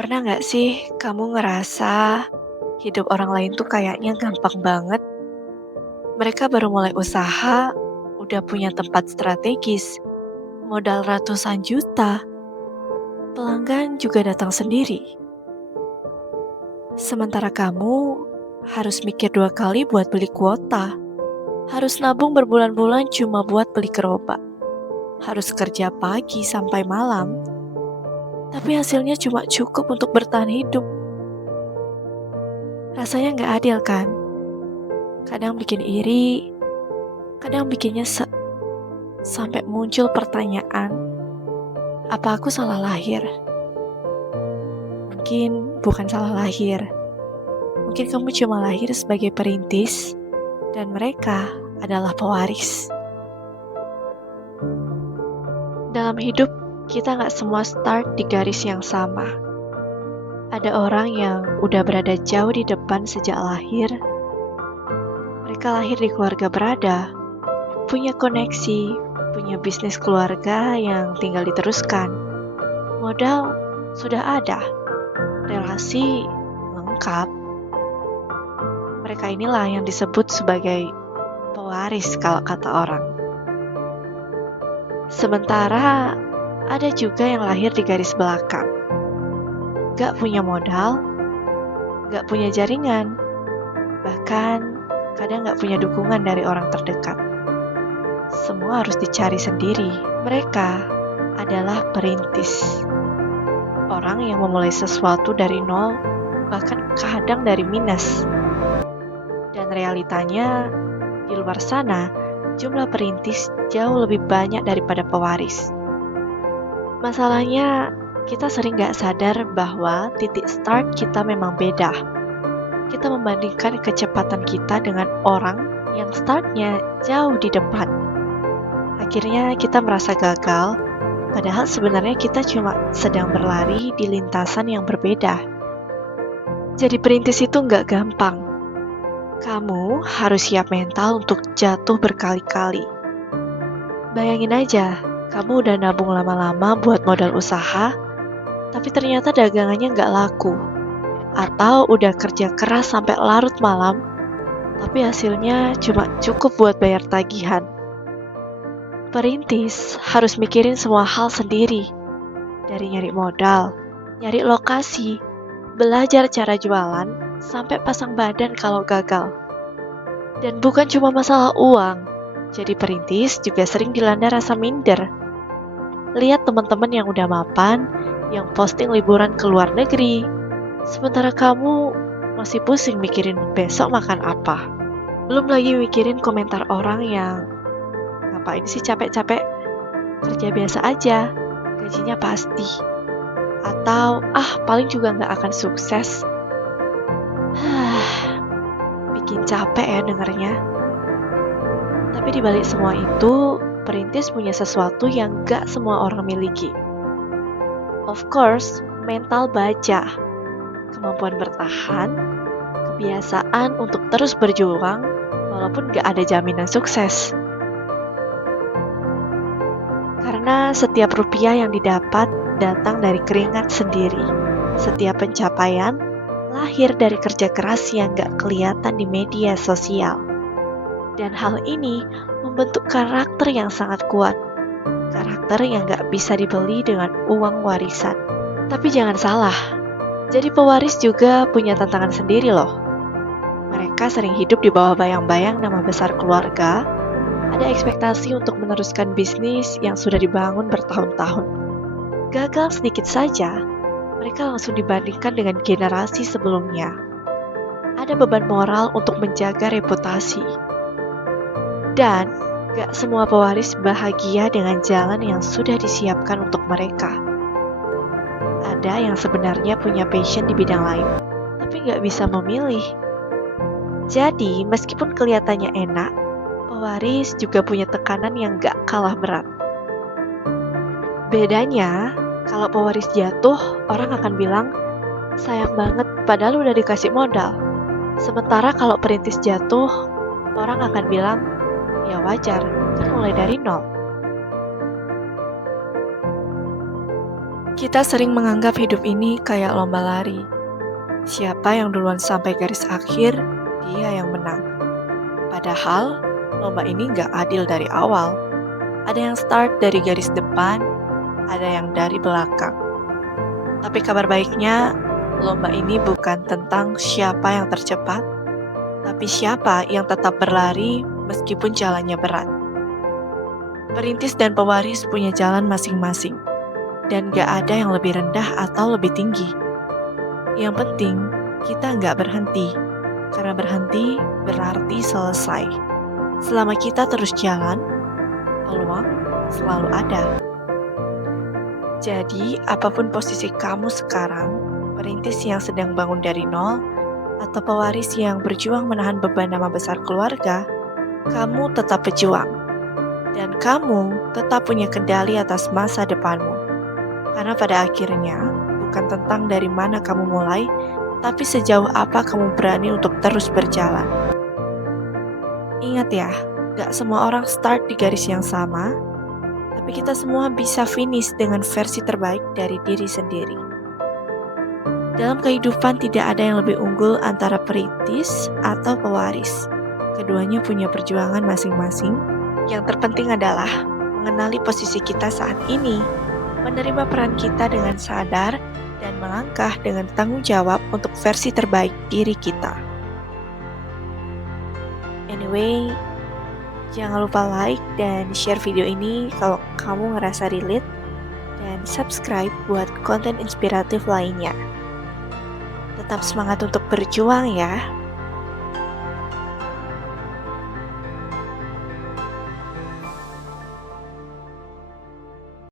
Pernah nggak sih kamu ngerasa hidup orang lain tuh kayaknya gampang banget? Mereka baru mulai usaha, udah punya tempat strategis, modal ratusan juta, pelanggan juga datang sendiri. Sementara kamu harus mikir 2 kali buat beli kuota, harus nabung berbulan-bulan cuma buat beli gerobak, harus kerja pagi sampai malam, tapi hasilnya cuma cukup untuk bertahan hidup. Rasanya nggak adil kan? Kadang bikin iri, kadang bikin nyesek. Sampai muncul pertanyaan, apa aku salah lahir? Mungkin bukan salah lahir. Mungkin kamu cuma lahir sebagai perintis dan mereka adalah pewaris. Dalam hidup, kita nggak semua start di garis yang sama. Ada orang yang udah berada jauh di depan sejak lahir. Mereka lahir di keluarga berada, punya koneksi, punya bisnis keluarga yang tinggal diteruskan. Modal sudah ada, relasi lengkap. Mereka inilah yang disebut sebagai pewaris kalau kata orang. Sementara ada juga yang lahir di garis belakang. Gak punya modal, gak punya jaringan, bahkan kadang gak punya dukungan dari orang terdekat. Semua harus dicari sendiri. Mereka adalah perintis. Orang yang memulai sesuatu dari nol, bahkan kadang dari minus. Dan realitanya, di luar sana, jumlah perintis jauh lebih banyak daripada pewaris. Masalahnya, kita sering gak sadar bahwa titik start kita memang beda. Kita membandingkan kecepatan kita dengan orang yang startnya jauh di depan. Akhirnya kita merasa gagal, padahal sebenarnya kita cuma sedang berlari di lintasan yang berbeda. Jadi perintis itu nggak gampang. Kamu harus siap mental untuk jatuh berkali-kali. Bayangin aja, kamu udah nabung lama-lama buat modal usaha, tapi ternyata dagangannya nggak laku. Atau udah kerja keras sampai larut malam, tapi hasilnya cuma cukup buat bayar tagihan. Perintis harus mikirin semua hal sendiri. Dari nyari modal, nyari lokasi, belajar cara jualan, sampai pasang badan kalau gagal. Dan bukan cuma masalah uang, jadi perintis juga sering dilanda rasa minder. Lihat teman-teman yang udah mapan, yang posting liburan ke luar negeri, sementara kamu masih pusing mikirin besok makan apa. Belum lagi mikirin komentar orang yang, ngapain sih capek-capek, kerja biasa aja, gajinya pasti. Atau, paling juga nggak akan sukses. Bikin capek ya dengernya. Tapi dibalik semua itu, perintis punya sesuatu yang nggak semua orang miliki. Of course, mental baja, kemampuan bertahan, kebiasaan untuk terus berjuang, walaupun nggak ada jaminan sukses. Karena setiap rupiah yang didapat datang dari keringat sendiri. Setiap pencapaian lahir dari kerja keras yang gak kelihatan di media sosial. Dan hal ini membentuk karakter yang sangat kuat. Karakter yang gak bisa dibeli dengan uang warisan. Tapi jangan salah, jadi pewaris juga punya tantangan sendiri loh. Mereka sering hidup di bawah bayang-bayang nama besar keluarga. Ada ekspektasi untuk meneruskan bisnis yang sudah dibangun bertahun-tahun. Gagal sedikit saja, mereka langsung dibandingkan dengan generasi sebelumnya. Ada beban moral untuk menjaga reputasi. Dan gak semua pewaris bahagia dengan jalan yang sudah disiapkan untuk mereka. Ada yang sebenarnya punya passion di bidang lain, tapi gak bisa memilih. Jadi, meskipun kelihatannya enak, pewaris juga punya tekanan yang gak kalah berat. Bedanya, kalau pewaris jatuh, orang akan bilang, sayang banget padahal udah dikasih modal. Sementara kalau perintis jatuh, orang akan bilang, ya wajar, kan mulai dari nol. Kita sering menganggap hidup ini kayak lomba lari. Siapa yang duluan sampai garis akhir, dia yang menang. Padahal, lomba ini nggak adil dari awal. Ada yang start dari garis depan, ada yang dari belakang. Tapi kabar baiknya, lomba ini bukan tentang siapa yang tercepat, tapi siapa yang tetap berlari meskipun jalannya berat. Perintis dan pewaris punya jalan masing-masing, dan gak ada yang lebih rendah atau lebih tinggi. Yang penting, kita nggak berhenti, karena berhenti berarti selesai. Selama kita terus jalan, peluang selalu ada. Jadi, apapun posisi kamu sekarang, perintis yang sedang bangun dari nol, atau pewaris yang berjuang menahan beban nama besar keluarga, kamu tetap pejuang. Dan kamu tetap punya kendali atas masa depanmu. Karena pada akhirnya, bukan tentang dari mana kamu mulai, tapi sejauh apa kamu berani untuk terus berjalan. Ingat ya, gak semua orang start di garis yang sama, tapi kita semua bisa finish dengan versi terbaik dari diri sendiri. Dalam kehidupan tidak ada yang lebih unggul antara perintis atau pewaris. Keduanya punya perjuangan masing-masing. Yang terpenting adalah mengenali posisi kita saat ini, menerima peran kita dengan sadar, dan melangkah dengan tanggung jawab untuk versi terbaik diri kita. Anyway, jangan lupa like dan share video ini kalau kamu ngerasa relate, dan subscribe buat konten inspiratif lainnya. Tetap semangat untuk berjuang ya.